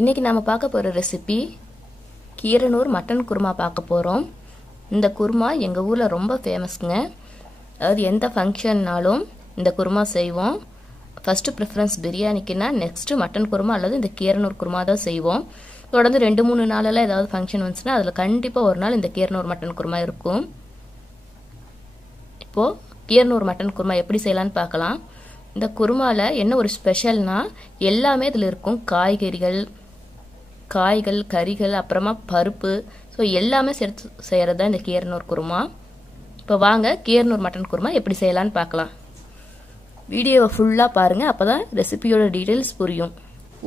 இன்னைக்கு நாம பார்க்க போற ரெசிபி கீரனூர் மட்டன் குருமா பார்க்க போறோம். இந்த குருமா எங்க ஊர்ல ரொம்ப ஃபேமஸ்ங்க. அது எந்த ஃபங்க்ஷன்னாலும் இந்த குருமா செய்வோம். ஃபர்ஸ்ட் பிரெஃபரன்ஸ் பிரியாணிக்குனா நெக்ஸ்ட் மட்டன் குருமா அல்லது இந்த கீரனூர் குருமா தான் செய்வோம். தொடர்ந்து 2-3 நாளெல்லாம் ஏதாவது ஃபங்க்ஷன் வந்துச்சுன்னா அதுல கண்டிப்பா ஒரு நாள் இந்த கீரனூர் மட்டன் குருமா இருக்கும். இப்போ கீரனூர் மட்டன் குருமா எப்படி செய்யலாம்னு பார்க்கலாம். இந்த குருமால என்ன ஒரு ஸ்பெஷல்னா எல்லாமே இதுல இருக்கும். காய்கள் கறிகள் அப்புறமா பருப்பு ஸோ எல்லாமே சேர்த்து செய்யறதா இந்த கீரனூர் குருமா. இப்போ வாங்க கீரனூர் மட்டன் குருமா எப்படி செய்யலாம்னு பார்க்கலாம். வீடியோவை ஃபுல்லா பாருங்க, அப்பதான் ரெசிபியோட டீடைல்ஸ் புரியும்.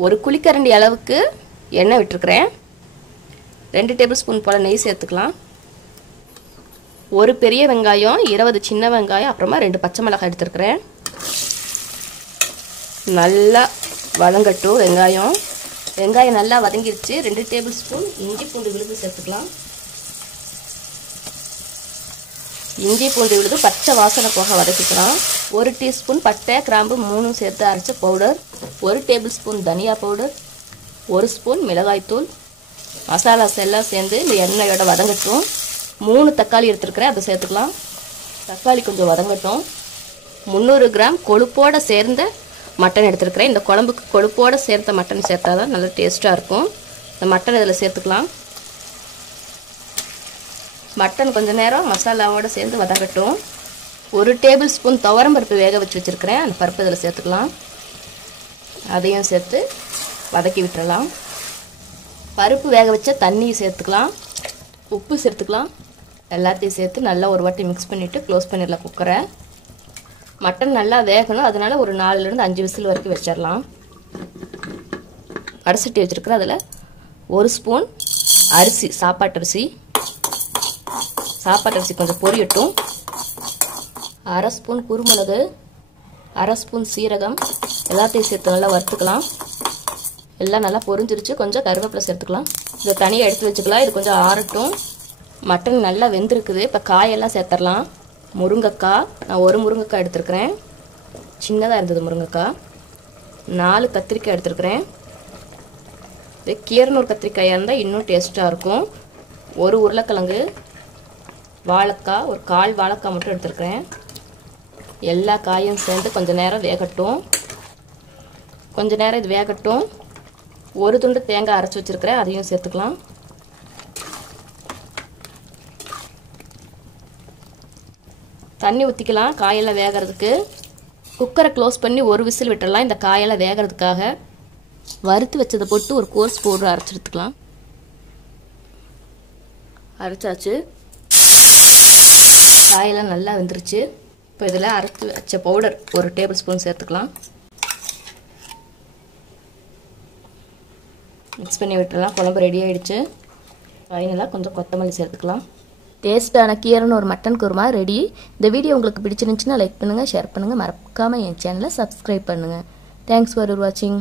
ஒரு குழிக்கரண்டி அளவுக்கு எண்ணெய் விட்டுருக்கிறேன். 2 டேபிள் ஸ்பூன் போல நெய் சேர்த்துக்கலாம். ஒரு பெரிய வெங்காயம், 20 சின்ன வெங்காயம், அப்புறமா 2 பச்சை மிளகாய் எடுத்துருக்கிறேன். நல்லா வதங்கட்டும் வெங்காயம் நல்லா வதங்கிருச்சு. 2 டேபிள் ஸ்பூன் இஞ்சி பூண்டு விழுது சேர்த்துக்கலாம். இஞ்சி பூண்டு விழுது பச்சை வாசனை போக வதக்கிக்கலாம். 1 டீஸ்பூன் பட்டை கிராம்பு 3 சேர்த்து அரைச்ச பவுடர், 1 டேபிள் ஸ்பூன் தனியா பவுடர், 1 ஸ்பூன் மிளகாய்த்தூள், மசாலாஸ் எல்லாம் சேர்ந்து இந்த எண்ணெயோட வதங்கட்டும். 3 தக்காளி எடுத்துருக்கிறேன், அதை சேர்த்துக்கலாம். தக்காளி கொஞ்சம் வதங்கட்டும். 300 கிராம் கொழுப்போட சேர்ந்த மட்டன் எடுத்துருக்கிறேன். இந்த குழம்புக்கு கொழுப்போடு சேர்த்த மட்டன் சேர்த்தா தான் நல்லா டேஸ்ட்டாக இருக்கும். இந்த மட்டன் இதில் சேர்த்துக்கலாம். மட்டன் கொஞ்சம் நேரம் மசாலாவோடு சேர்ந்து வதங்கட்டும். 1 டேபிள் ஸ்பூன் துவரம் பருப்பு வேக வச்சு வச்சுருக்கிறேன், அந்த பருப்பு இதில் சேர்த்துக்கலாம். அதையும் சேர்த்து வதக்கி விட்டுறலாம். பருப்பு வேக வச்ச தண்ணியை சேர்த்துக்கலாம். உப்பு சேர்த்துக்கலாம். எல்லாத்தையும் சேர்த்து நல்லா ஒரு வாட்டி மிக்ஸ் பண்ணிவிட்டு க்ளோஸ் பண்ணிடலாம் குக்கரை. மட்டன் நல்லா வேகணும், அதனால ஒரு 4லேருந்து 5 விசில் வரைக்கும் வச்சிடலாம். அரிசி வச்சுருக்கிறேன். அதில் 1 ஸ்பூன் அரிசி, சாப்பாட்டு அரிசி கொஞ்சம் பொரியட்டும். 1/2 ஸ்பூன் குருமிளகு, 1/2 ஸ்பூன் சீரகம் எல்லாத்தையும் சேர்த்து நல்லா வறுத்துக்கலாம். எல்லாம் நல்லா பொரிஞ்சிருச்சு. கொஞ்சம் கருவேப்பிலை சேர்த்துக்கலாம். இதை தனியாக எடுத்து வச்சுக்கலாம். இது கொஞ்சம் ஆறட்டும். மட்டன் நல்லா வெந்திருக்குது. இப்போ காயெல்லாம் சேர்த்துடலாம். முருங்கைக்காய், நான் 1 முருங்கைக்காய் எடுத்துருக்கிறேன், சின்னதாக இருந்தது முருங்கைக்காய். 4 கத்திரிக்காய் எடுத்துருக்கிறேன். இது கீரனூர் கத்திரிக்காயாக இருந்தால் இன்னும் டேஸ்ட்டாக இருக்கும். 1 உருளைக்கிழங்கு, வாழைக்காய், ஒரு 1/4 வாழைக்காய் மட்டும் எடுத்துருக்கிறேன். எல்லா காயும் சேர்ந்து கொஞ்சம் நேரம் வேகட்டும். கொஞ்சம் நேரம் இது வேகட்டும். 1 துண்டு தேங்காய் அரைச்சி வச்சுருக்கிறேன், அதையும் சேர்த்துக்கலாம். தண்ணி ஊற்றிக்கலாம் காயெல்லாம் வேகிறதுக்கு. குக்கரை க்ளோஸ் பண்ணி 1 விசில் விட்டுடலாம். இந்த காயெல்லாம் வேகிறதுக்காக வறுத்து வச்சதை போட்டு ஒரு கோர்ஸ் பவுடர் அரைச்சி எடுத்துக்கலாம். அரைச்சாச்சு. காயெல்லாம் நல்லா வெந்துருச்சு. இப்போ இதில் அரைச்சி வச்ச பவுடர் 1 டேபிள் ஸ்பூன் சேர்த்துக்கலாம். மிக்ஸ் பண்ணி விட்டுடலாம். குழம்பு ரெடி ஆகிடுச்சு. ஃபைனலாக கொஞ்சம் கொத்தமல்லி சேர்த்துக்கலாம். டேஸ்டான கீரனூர் மட்டன் குருமா ரெடி. இந்த வீடியோ உங்களுக்கு பிடிச்சிருந்துச்சுன்னா லைக் பண்ணுங்கள், ஷேர் பண்ணுங்கள், மறக்காமல் என் சேனலை சப்ஸ்கிரைப் பண்ணுங்கள். தேங்க்ஸ் ஃபார் வாட்சிங்.